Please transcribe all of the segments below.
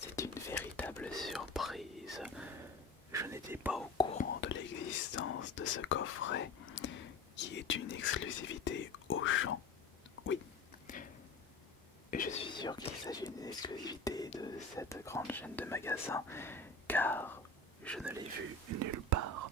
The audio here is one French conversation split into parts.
c'est une véritable surprise. Je n'étais pas au courant de l'existence de ce coffret qui est une exclusivité Auchan. Oui, et je suis sûr qu'il s'agit d'une exclusivité de cette grande chaîne de magasins car je ne l'ai vu nulle part,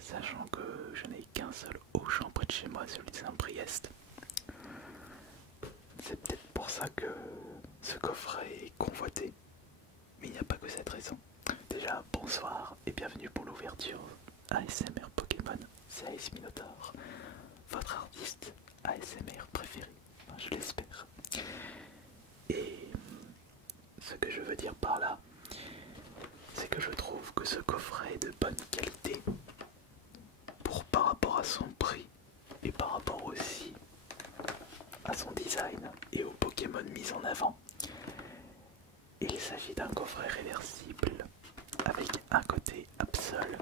sachant que je n'ai qu'un seul Auchan près de chez moi, celui de Saint-Priest. C'est peut-être pour ça que ce coffret est convoité, mais il n'y a pas que cette raison. Déjà, bonsoir et bienvenue pour l'ouverture ASMR Pokémon, c'est Ice Minotaur, votre artiste ASMR préféré, enfin, je l'espère. Et ce que je veux dire par là, c'est que je trouve que ce coffret est de bonne qualité par rapport à son prix et par rapport aussi à son design et aux Pokémon mis en avant. Il s'agit d'un coffret réversible avec un côté Absol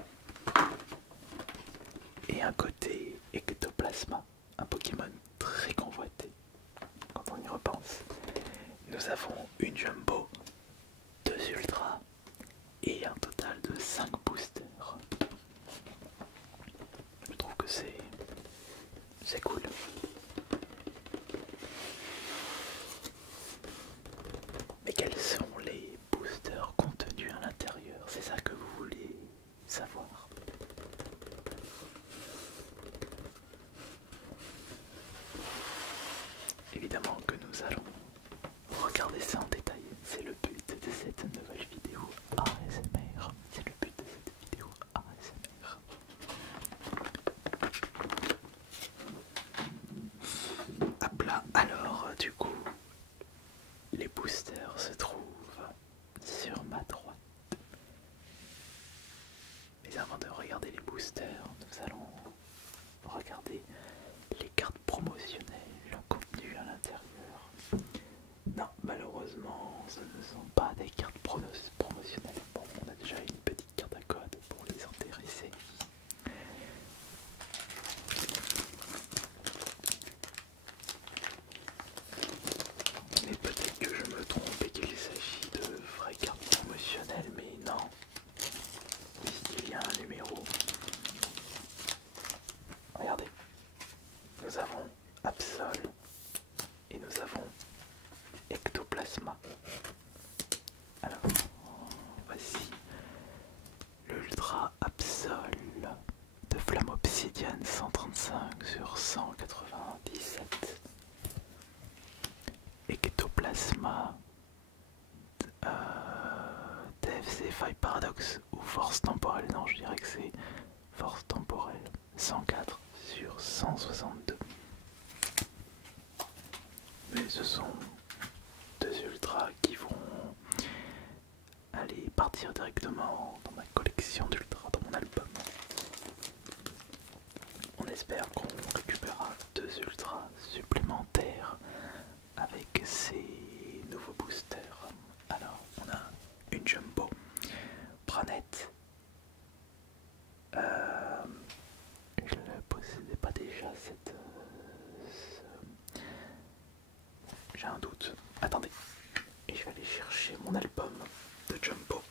et un côté Ectoplasma, un Pokémon très convoité quand on y repense. Nous avons une Jumbo, 2 Ultra et un total de 5 boosters. Je trouve que c'est cool. Mais quels sont les boosters contenus à l'intérieur? C'est ça que vous voulez savoir. Évidemment que nous allons regarder ça en détail. C'est le but de cette nouvelle vidéo ASMR. C'est le but de cette vidéo ASMR. Hop là, alors du coup, les boosters se trouvent sur ma droite. Mais avant de regarder les boosters, nous allons regarder les cartes promotionnelles, le contenu à l'intérieur. Non, malheureusement, ce ne sont pas des cartes promotionnelles. Bon, on a déjà une petite carte à code pour les intéresser. Mais peut-être que je me trompe et qu'il s'agit de vraies cartes promotionnelles, mais non. Ici, il y a un numéro. Regardez, nous avons Absol et nous avons Ectoplasma. Alors, voici l'Ultra Absol de Flamme Obsidienne 135 sur 197. Ectoplasma TFC Five Paradox ou Force Temporelle. Non, je dirais que c'est Force Temporelle 104 sur 162. Mais ce sont 2 ultras qui vont aller partir directement dans ma collection d'ultras, dans mon album. On espère qu'on récupérera 2 ultras supplémentaires avec ces nouveaux boosters. Alors, on a une Jumbo, Branette. Je ne possédais pas déjà cette... J'ai un doute. Attendez. Et je vais aller chercher mon album de Jumbo.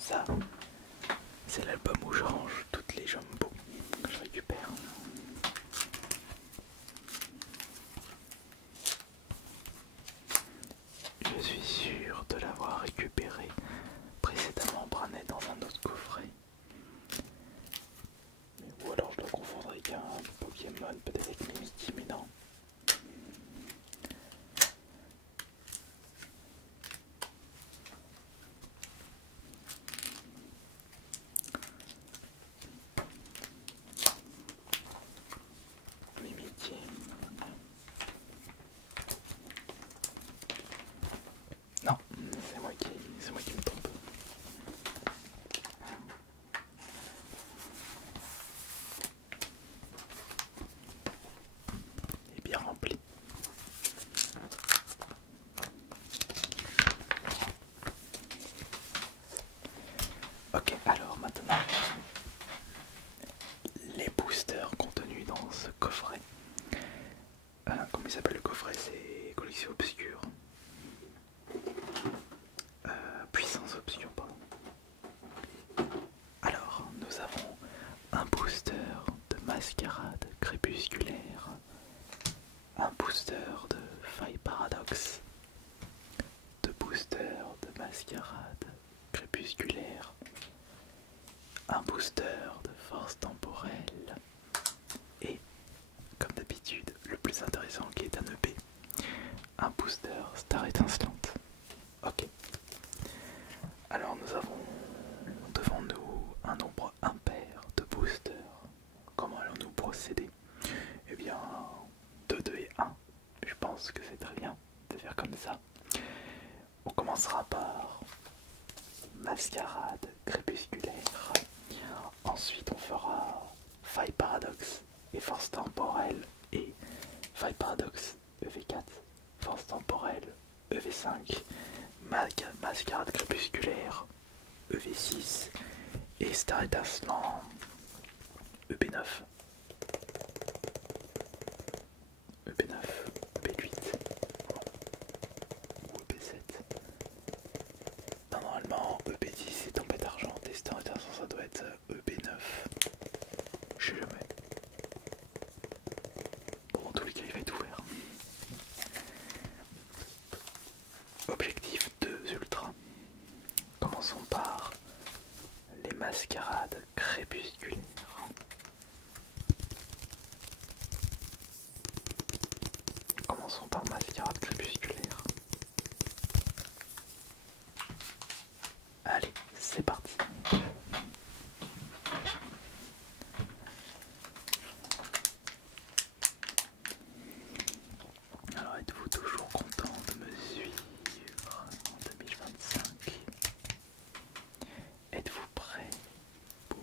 Ça, c'est l'album où je range toutes les Jumbo que je récupère. Je suis sûr de l'avoir récupéré précédemment brané dans un autre coffret. Ou alors je dois confondre avec un Pokémon, peut-être avec Mimikyu, mais non. vrai c'est collection obscure. Puissance obscure, pardon. Alors, nous avons un booster de mascarade crépusculaire, un booster de faille paradoxe, deux boosters de mascarade crépusculaire, un booster de force temporelle et, comme d'habitude, le plus intéressant qui est un EP, un booster star étincelante. Ok. Alors nous avons devant nous un nombre impair de boosters. Comment allons-nous procéder? Eh bien, 2, 2 et 1. Je pense que c'est très bien de faire comme ça. On commencera par mascarade crépusculaire. Ensuite on fera faille paradoxe et force temporelle et faille paradoxe EV4, force temporelle EV5, mascarade crépusculaire EV6 et star étincelant EB9. EB9, EB8 ou EB7. Normalement EB10 est tempête argent et star étincelant ça doit être EB9. Je sais jamais. Bon, dans tous les cas il va être ouvert. Objectif 2 ultra. Commençons par les mascarades crépusculaires. Commençons par mascarade crépusculaire. Allez, c'est parti. Alors êtes-vous toujours content de me suivre en 2025? Êtes-vous prêt pour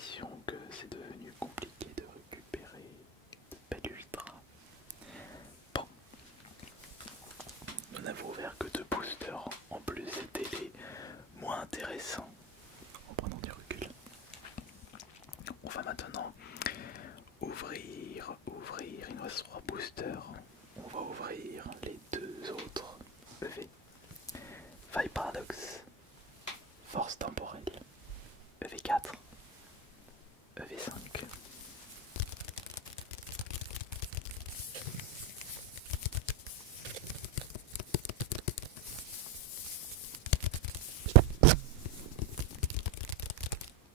l'impression que c'est devenu compliqué de récupérer de belles ultras. Bon, nous n'avons ouvert que 2 boosters, en plus c'était les moins intéressants en prenant du recul. On va maintenant ouvrir, il nous reste 3 boosters, on va ouvrir les 2 autres EV. Faille Paradoxe, Force Temporelle, EV4, EV5.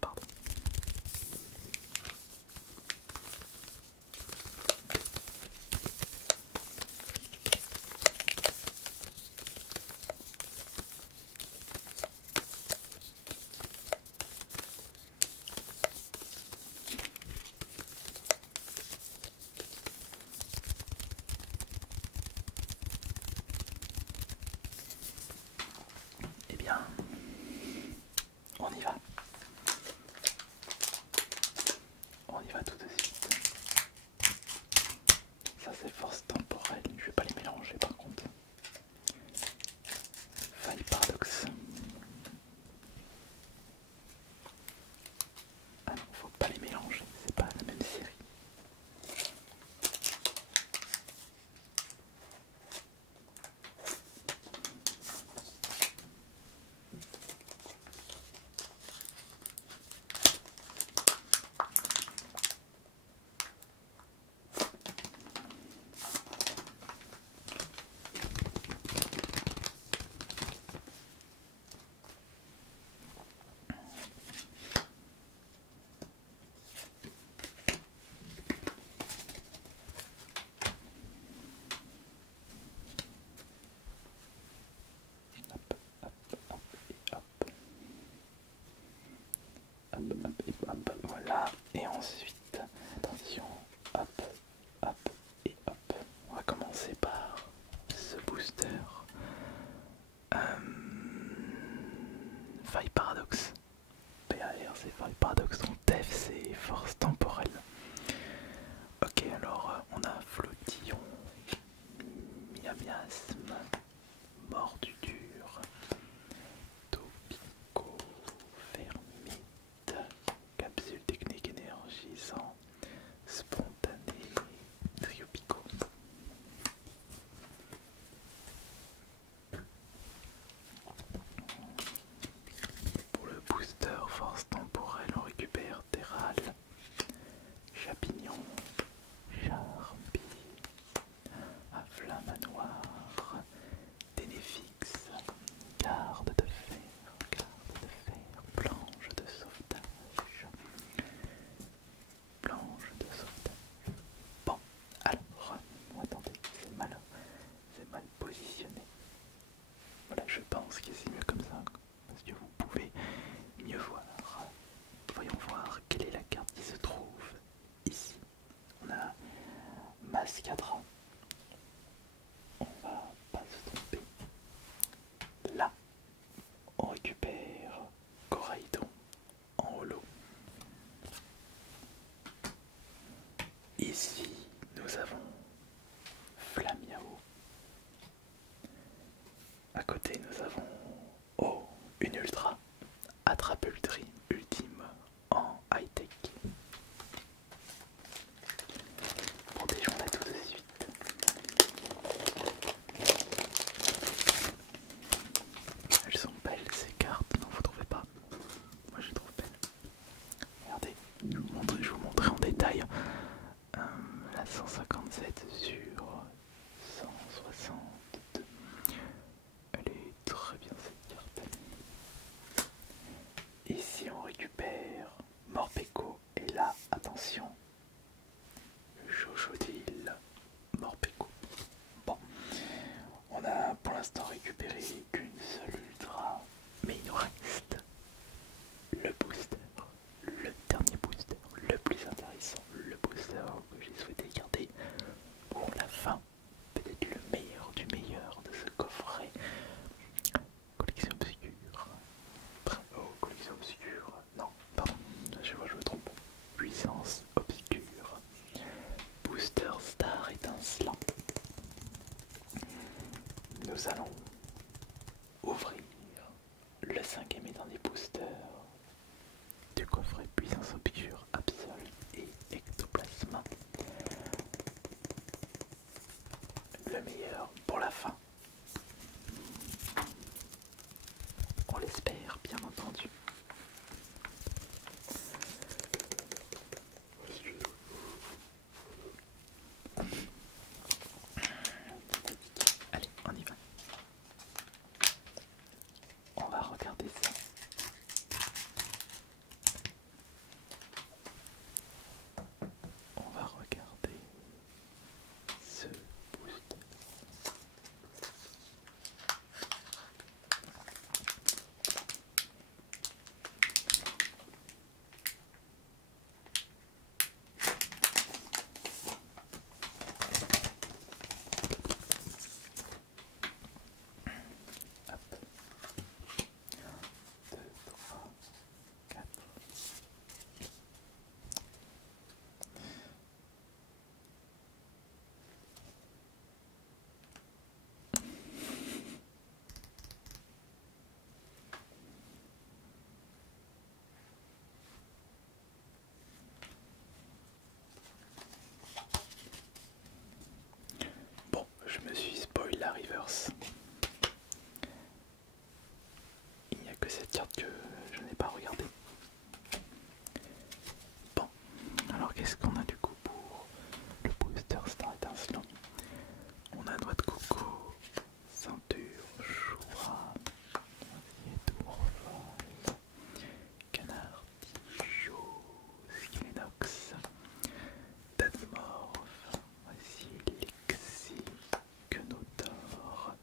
Pardon. Eh bien, on y va. On y va tout de suite. Ça c'est force temporelle, je vais pas les mélanger par contre. Faille Paradoxe. Ah non, faut pas les mélanger, c'est pas la même série. Voilà, et ensuite, attention, hop, hop et hop. On va commencer par ce booster. Faille Paradoxe. PAR c'est Faille Paradoxe, donc TEF c'est Force Temporelle. Ok, alors on a Flottillon, Miasme, Mort du Dur, Topico, Fermite, Capsule technique énergisant, Spontané, Trio Pico. Pour le booster force temporelle, on récupère Terral, Chapignon, Charpie, Afflamanoir, Ténéfix, Garde de fer, planche de sauvetage, planche de sauvetage. Bon, alors, attendez, c'est mal positionné. Voilà, je pense que c'est mieux comme ça, parce que vous pouvez mieux voir. Voyons voir quelle est la carte qui se trouve ici. On a Mascadra. On va pas se tromper. Là, on récupère Coraidon en holo. Ici, nous avons Flamiao. À côté, nous avons une ultra. Attrape ultime en high-tech. Protégeons-la tout de suite. Elles sont belles ces cartes, non vous trouvez pas? Moi je les trouve belles. Regardez, je vous montrer en détail la 157 sur 162. Elle est très nous allons ouvrir le 5e et dernier booster du coffret Puissance Obscure, Absol et Ectoplasma. Le meilleur pour la fin. On l'espère, bien entendu. Allez, on y va. On va regarder ça. On va regarder ce boost. Hop. 2, 3, 4. Bon, je me suis spoil la reverse. Il n'y a que cette carte que je n'ai pas regardée. Bon, alors qu'est-ce qu'on a du coup pour le booster Star Étincelant? On a noix de coco, ceinture, choix, tourval, canard, tichot, skélénox, Dadmorph, voici Lexi, Quenotor,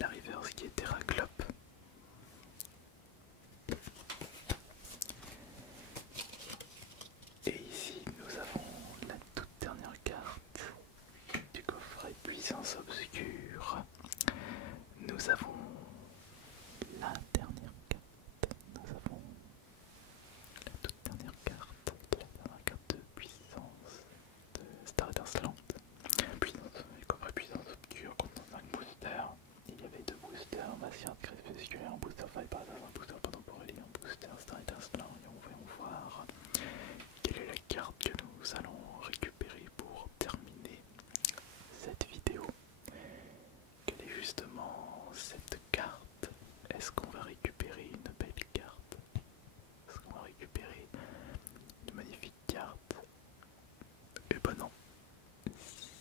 la reverse qui est Terraclope. Et ici nous avons la toute dernière carte du coffret Puissance Obscure. Nous avons la dernière carte. Nous avons la toute dernière carte. La dernière carte de Puissance de Star Étincelante. Puissance, le coffret Puissance Obscure contenant 5 boosters. Il y avait 2 boosters, Massien de Crépusculaire, un booster Viper, un booster Temporel et un booster Star Étincelant. Et on va voir quelle est la carte que nous allons récupérer pour terminer cette vidéo. Quelle est justement cette carte? Est-ce qu'on va récupérer une belle carte? Est-ce qu'on va récupérer une magnifique carte? Eh ben non.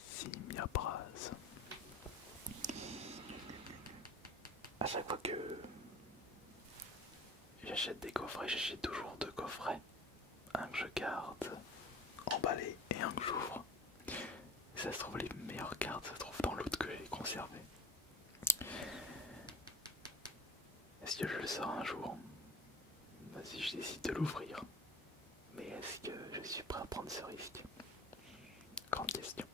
Simiabras. À chaque fois que j'achète des coffrets, j'achète toujours 2 coffrets. Un que je garde emballé et un que j'ouvre. Ça se trouve, les meilleures cartes se trouvent dans l'autre que j'ai conservé. Est-ce que je le sors un jour? Si je décide de l'ouvrir. Mais est-ce que je suis prêt à prendre ce risque? Grande question.